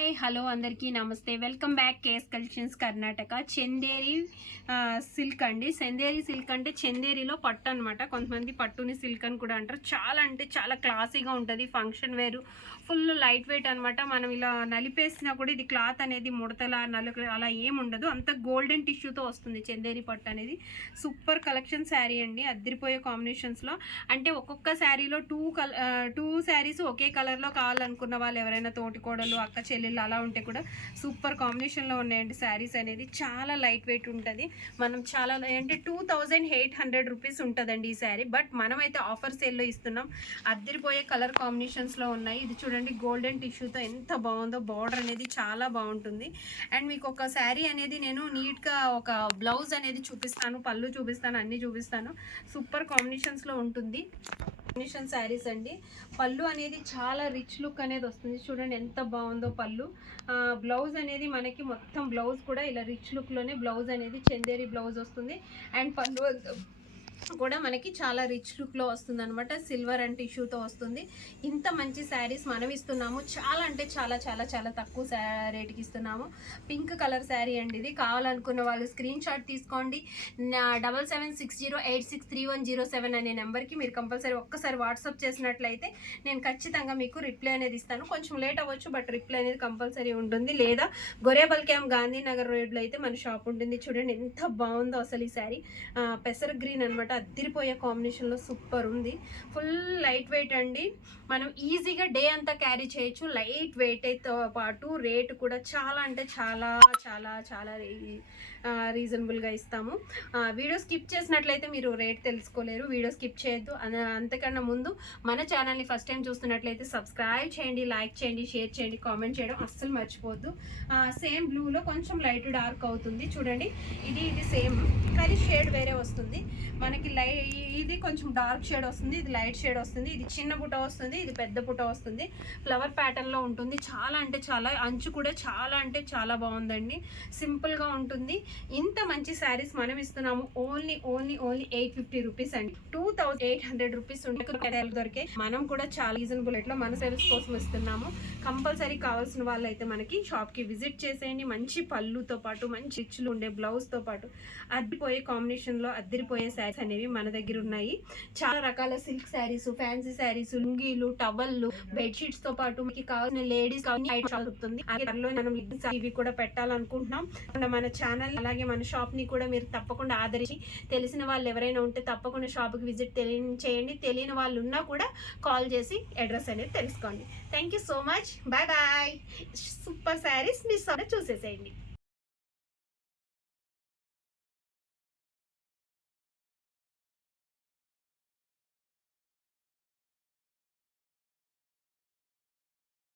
Hi hello అందరికీ నమస్తే. Welcome back KS collections Karnataka. Chanderi silk అండి. చందేరి సిల్క్ అంటే చందేరిలో పట్టు అనమాట కొంతమంది పట్టుని సిల్క్ అని కూడా అంటారు. చాలా అంటే చాలా క్లాసీగా ఉంటుంది. ఫంక్షన్ వేరు ఫుల్ లైట్ వెయిట్ అనమాట మనం ఇలా నలిపేసినా కూడా ఇది క్లాత్ అనేది ముడతల నలుగు అలా ఏం ఉండదు. అంత గోల్డెన్ టిష్యూతో వస్తుంది చందేరి పట్టు అనేది. సూపర్ కలెక్షన్ శారీ అండి. అద్దరిపోయే కాంబినేషన్స్లో అంటే ఒక్కొక్క శారీలో టూ కల టూ శారీస్ ఒకే కలర్లో కావాలనుకున్న వాళ్ళు ఎవరైనా తోటికోడలు అక్క చెల్లెళ్ళు అలా ఉంటే కూడా సూపర్ కాంబినేషన్లో ఉన్నాయండి శారీస్ అనేది. చాలా లైట్ వెయిట్ ఉంటుంది. మనం చాలా అంటే two thousand eight hundred rupees ఉంటుందండి ఈ శారీ. బట్ మనమైతే ఆఫర్ సేల్లో ఇస్తున్నాం. అద్దరిపోయే కలర్ కాంబినేషన్స్లో ఉన్నాయి. ఇది చూడండి గోల్డెన్ టిష్యూతో ఎంత బాగుందో బార్డర్ అనేది చాలా బాగుంటుంది. అండ్ మీకు ఒక శారీ అనేది నేను నీట్గా ఒక బ్లౌజ్ అనేది చూపిస్తాను పళ్ళు చూపిస్తాను అన్నీ చూపిస్తాను. సూపర్ కాంబినేషన్స్లో ఉంటుంది. కాంబినేషన్ శారీస్ అండి. పళ్ళు అనేది చాలా రిచ్ లుక్ అనేది వస్తుంది. చూడండి ఎంత బాగుందో పళ్ళు. బ్లౌజ్ అనేది మనకి మొత్తం బ్లౌజ్ కూడా ఇలా రిచ్ లుక్లోనే బ్లౌజ్ అనేది చందేరి బ్లౌజ్ వస్తుంది. అండ్ పళ్ళు కూడా మనకి చాలా రిచ్ లుక్లో వస్తుంది అనమాట సిల్వర్ అండ్ టిష్యూతో వస్తుంది. ఇంత మంచి శారీస్ మనం ఇస్తున్నాము. చాలా అంటే చాలా చాలా చాలా తక్కువ రేటుకి ఇస్తున్నాము. పింక్ కలర్ శారీ అండి ఇది. కావాలనుకున్న వాళ్ళు స్క్రీన్ షాట్ తీసుకోండి. Double seven six zero eight six three one zero seven అనే నెంబర్కి మీరు కంపల్సరీ ఒక్కసారి వాట్సాప్ చేసినట్లయితే నేను ఖచ్చితంగా మీకు రిప్లై అనేది ఇస్తాను. కొంచెం లేట్ అవ్వచ్చు బట్ రిప్లై అనేది కంపల్సరీ ఉంటుంది. లేదా గొరేబల్ క్యాంప్ గాంధీనగర్ రోడ్లో అయితే మన షాప్ ఉంటుంది. చూడండి ఎంత బాగుందో అసలు ఈ శారీ పెసర గ్రీన్ అనమాట అద్దిరిపోయే కాంబినేషన్లో సూపర్ ఉంది. ఫుల్ లైట్ వెయిట్ అండి. మనం ఈజీగా డే అంతా క్యారీ చేయొచ్చు. లైట్ వెయిట్తో పాటు రేట్ కూడా చాలా అంటే చాలా చాలా చాలా రీజనబుల్గా ఇస్తాము. వీడియో స్కిప్ చేసినట్లయితే మీరు రేట్ తెలుసుకోలేరు. వీడియో స్కిప్ చేయొద్దు. అంతకన్నా ముందు మన ఛానల్ని ఫస్ట్ టైం చూస్తున్నట్లయితే సబ్స్క్రైబ్ చేయండి లైక్ చేయండి షేర్ చేయండి కామెంట్ చేయడం అస్సలు మర్చిపోవద్దు. సేమ్ బ్లూలో కొంచెం లైట్ డార్క్ అవుతుంది. చూడండి. ఇది ఇది సేమ్ కానీ షేడ్ వేరే వస్తుంది. మనకి లై ఇది కొంచెం డార్క్ షేడ్ వస్తుంది ఇది లైట్ షేడ్ వస్తుంది ఇది చిన్న బుట్ట వస్తుంది ఇది పెద్ద బుట్ట వస్తుంది. ఫ్లవర్ ప్యాటర్న్లో ఉంటుంది. చాలా అంటే చాలా అంచు కూడా చాలా అంటే చాలా బాగుందండి. సింపుల్గా ఉంటుంది. ఇంత మంచి శారీస్ మనం ఇస్తున్నాము. Only only only eight fifty rupees అండి. Two thousand eight hundred rupees ఉంటే దొరికే మనం కూడా చాలా రీజనబుల్ రేట్లో మన సేల్స్ కోసం ఇస్తున్నాము. కంపల్సరీ కావాల్సిన వాళ్ళు అయితే మనకి షాప్కి విజిట్ చేసేయండి. మంచి పళ్ళుతో పాటు మంచి రిచ్లు ఉండే బ్లౌజ్తో పాటు. అద్దిపోయే కాంబినేషన్లో అద్దరిపోయే శారీస్ అనేవి మన దగ్గర ఉన్నాయి. చాలా రకాల సిల్క్ శారీస్ ఫ్యాన్సీ శారీస్ లుంగీలు టవల్లు బెడ్షీట్స్తో పాటు మీకు కావాల్సిన లేడీస్ దొరుకుతుంది. అలాగే మనం ఇవి కూడా పెట్టాలనుకుంటున్నాం. మన ఛానల్ అలాగే మన షాప్ని కూడా మీరు తప్పకుండా ఆదరించి తెలిసిన వాళ్ళు ఎవరైనా ఉంటే తప్పకుండా షాప్కి విజిట్ చేయండి. తెలియని వాళ్ళు ఉన్నా కూడా కాల్ చేసి అడ్రస్ అనేది తెలుసుకోండి. Thank you so much bye bye super saris miss అవ్వడం చూసేసేయండి.